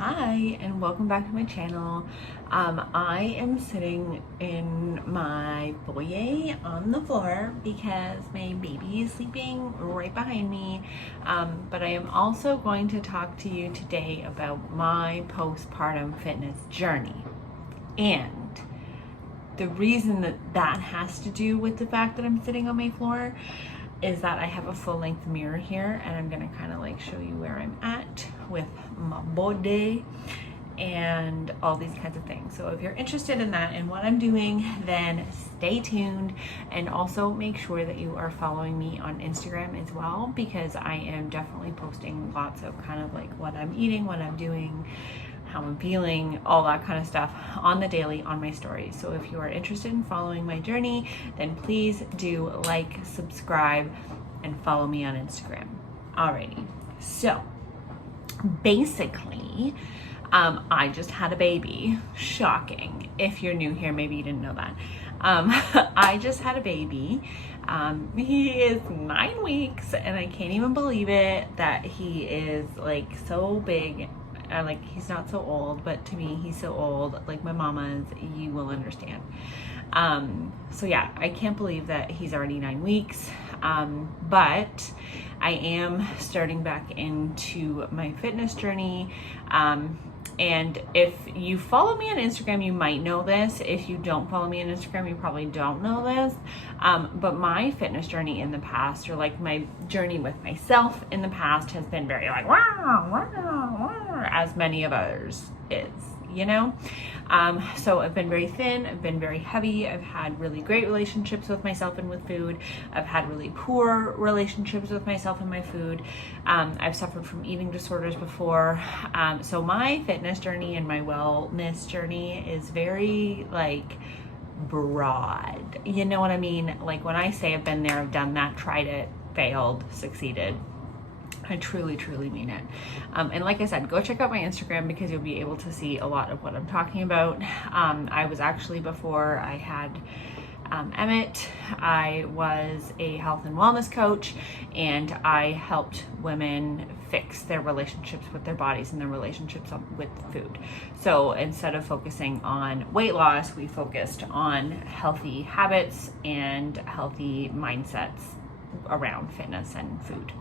Hi and welcome back to my channel. I am sitting in my foyer on the floor because my baby is sleeping right behind me, but I am also going to talk to you today about my postpartum fitness journey. And the reason that has to do with the fact that I'm sitting on my floor is that I have a full-length mirror here, and I'm gonna kind of like show you where I'm at with my body and all these kinds of things. So if you're interested in that and what I'm doing, then stay tuned, and also make sure that you are following me on Instagram as well, because I am definitely posting lots of kind of like what I'm eating, what I'm doing, how I'm feeling, all that kind of stuff on the daily on my stories. So if you are interested in following my journey, then please do like, subscribe, and follow me on Instagram. Alrighty, so basically, I just had a baby. Shocking. If you're new here, maybe you didn't know that. I just had a baby. He is 9 weeks, and I can't even believe it that he is like so big. Like, he's not so old, but to me he's so old, like my mama's, you will understand. So yeah, I can't believe that he's already 9 weeks, but I am starting back into my fitness journey, and if you follow me on Instagram, you might know this. If you don't follow me on Instagram, you probably don't know this. But my fitness journey in the past, or like my journey with myself in the past, has been very like, as many of others is, you know? So I've been very thin, I've been very heavy, I've had really great relationships with myself and with food. I've had really poor relationships with myself and my food. I've suffered from eating disorders before. So my fitness journey and my wellness journey is very like broad. You know what I mean? Like when I say I've been there, I've done that, tried it, failed, succeeded. I truly, truly mean it. And like I said, go check out my Instagram because you'll be able to see a lot of what I'm talking about. I was actually, before I had Emmett, I was a health and wellness coach, and I helped women fix their relationships with their bodies and their relationships with food. So instead of focusing on weight loss, we focused on healthy habits and healthy mindsets around fitness and food.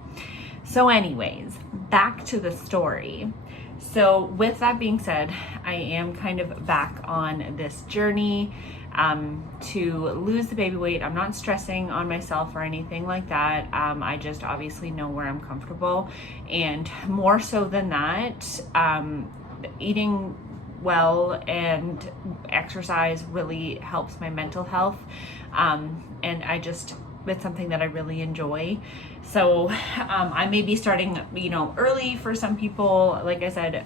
So anyways, back to the story. So with that being said, I am kind of back on this journey to lose the baby weight. I'm not stressing on myself or anything like that. I just obviously know where I'm comfortable, and more so than that, eating well and exercise really helps my mental health, and it's something that I really enjoy. So I may be starting, early for some people. Like I said,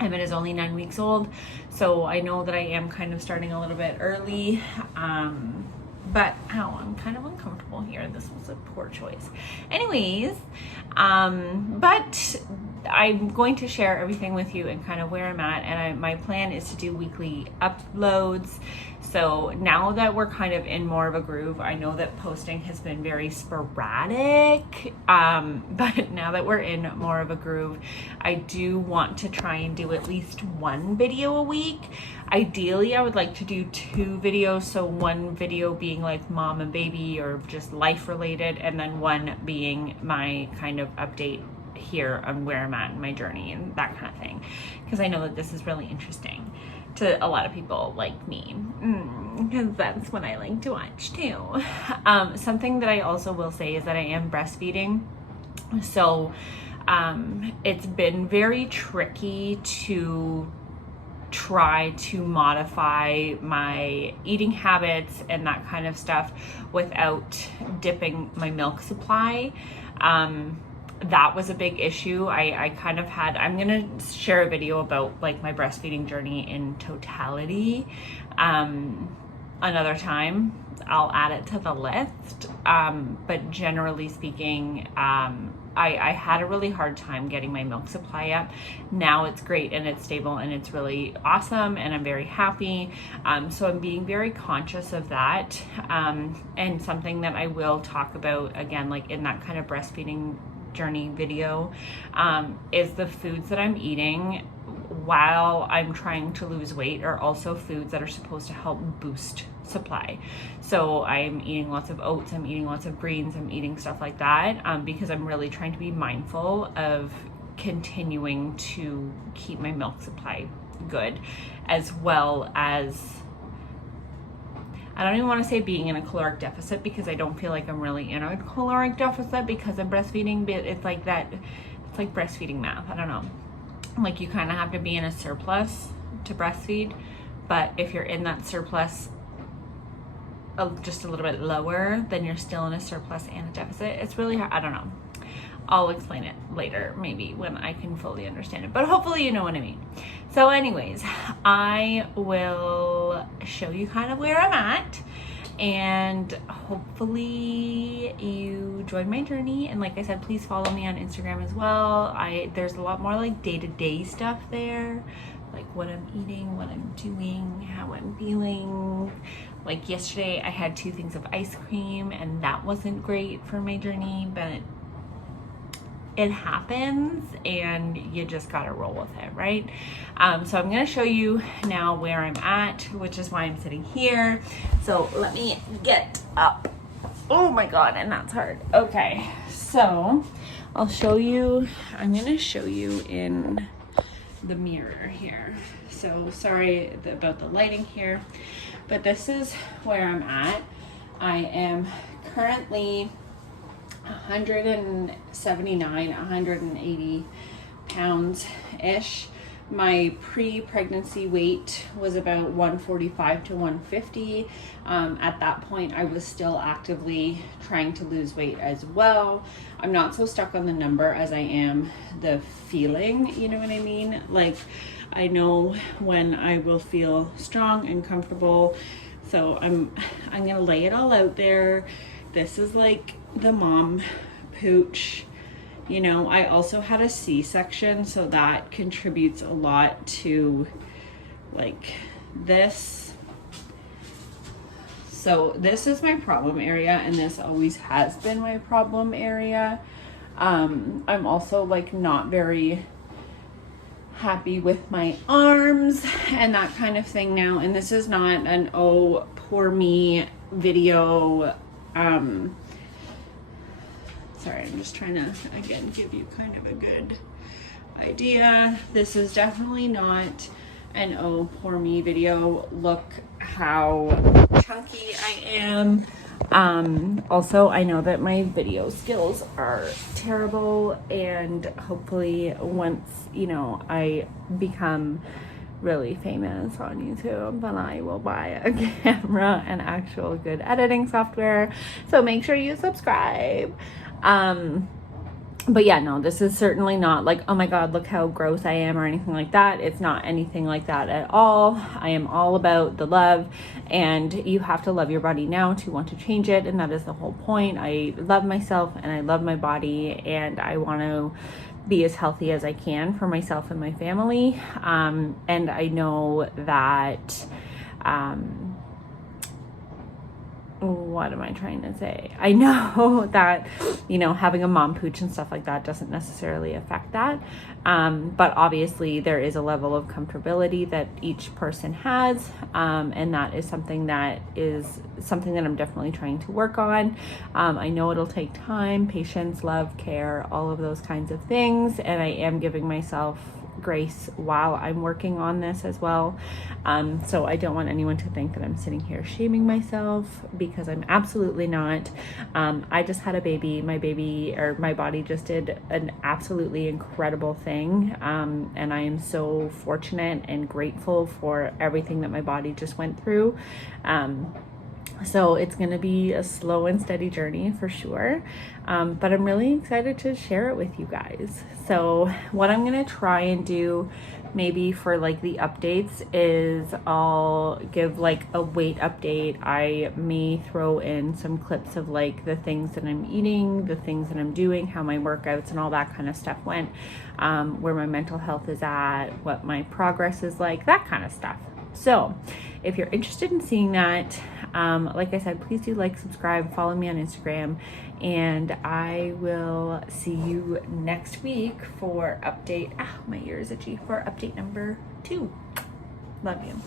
Emmett is only 9 weeks old, so I know that I am kind of starting a little bit early. But I'm kind of uncomfortable here. This was a poor choice. Anyways, but I'm going to share everything with you and kind of where I'm at. And my plan is to do weekly uploads. So now that we're kind of in more of a groove, I know that posting has been very sporadic, but now that we're in more of a groove, I do want to try and do at least one video a week. Ideally, I would like to do 2 videos. So one video being like mom and baby or just life related, and then one being my kind of update here on where I'm at in my journey and that kind of thing, because I know that this is really interesting to a lot of people like me, because that's what I like to watch too. Something that I also will say is that I am breastfeeding, so it's been very tricky to try to modify my eating habits and that kind of stuff without dipping my milk supply. That was a big issue. I'm gonna share a video about like my breastfeeding journey in totality another time. I'll add it to the list. But generally speaking, I had a really hard time getting my milk supply up. Now it's great and it's stable and it's really awesome and I'm very happy. So I'm being very conscious of that. And something that I will talk about again, like in that kind of breastfeeding Journey video, is the foods that I'm eating while I'm trying to lose weight are also foods that are supposed to help boost supply. So I'm eating lots of oats, I'm eating lots of greens, I'm eating stuff like that, because I'm really trying to be mindful of continuing to keep my milk supply good, as well as, I don't even want to say being in a caloric deficit, because I don't feel like I'm really in a caloric deficit because I'm breastfeeding, but it's like that, it's like breastfeeding math. I don't know. Like, you kind of have to be in a surplus to breastfeed, but if you're in that surplus just a little bit lower, then you're still in a surplus and a deficit. It's really hard. I don't know. I'll explain it later, maybe when I can fully understand it, but hopefully you know what I mean. So anyways, I will show you kind of where I'm at, and hopefully you join my journey. And like I said, please follow me on Instagram as well. There's a lot more like day-to-day stuff there, like what I'm eating, what I'm doing, how I'm feeling. Like yesterday I had 2 things of ice cream, and that wasn't great for my journey, but it happens and you just gotta roll with it, right? So I'm gonna show you now where I'm at, which is why I'm sitting here. So let me get up. Oh my God, and that's hard. Okay, so I'll show you, I'm gonna show you in the mirror here. So sorry about the lighting here, but this is where I'm at. I am currently 179, 180 pounds ish. My pre-pregnancy weight was about 145 to 150. At that point, I was still actively trying to lose weight as well. I'm not so stuck on the number as I am the feeling, you know what I mean? Like, I know when I will feel strong and comfortable. So I'm gonna lay it all out there. This is like the mom pooch. You know, I also had a C-section, so that contributes a lot to like this. So this is my problem area, and this always has been my problem area. I'm also like not very happy with my arms and that kind of thing now. And this is not an oh poor me video. Sorry, I'm just trying to, again, give you kind of a good idea. This is definitely not an oh poor me video. Look how chunky I am. Also, I know that my video skills are terrible, and hopefully once, you know, I become really famous on YouTube, then I will buy a camera and actual good editing software. So make sure you subscribe. But yeah, no, this is certainly not like, oh my God, look how gross I am or anything like that. It's not anything like that at all. I am all about the love, and you have to love your body now to want to change it. And that is the whole point. I love myself and I love my body, and I want to be as healthy as I can for myself and my family. And I know that, what am I trying to say? I know that, you know, having a mom pooch and stuff like that doesn't necessarily affect that. But obviously there is a level of comfortability that each person has. And that is something that I'm definitely trying to work on. I know it'll take time, patience, love, care, all of those kinds of things. And I am giving myself grace while I'm working on this as well. So I don't want anyone to think that I'm sitting here shaming myself, because I'm absolutely not. I just had a baby. My body just did an absolutely incredible thing. And I am so fortunate and grateful for everything that my body just went through. So it's going to be a slow and steady journey for sure. But I'm really excited to share it with you guys. So what I'm going to try and do maybe for like the updates is I'll give like a weight update. I may throw in some clips of like the things that I'm eating, the things that I'm doing, how my workouts and all that kind of stuff went, where my mental health is at, what my progress is like, that kind of stuff. So if you're interested in seeing that, like I said, please do like, subscribe, follow me on Instagram, and I will see you next week for update, my ear is itchy, for update number 2. Love you.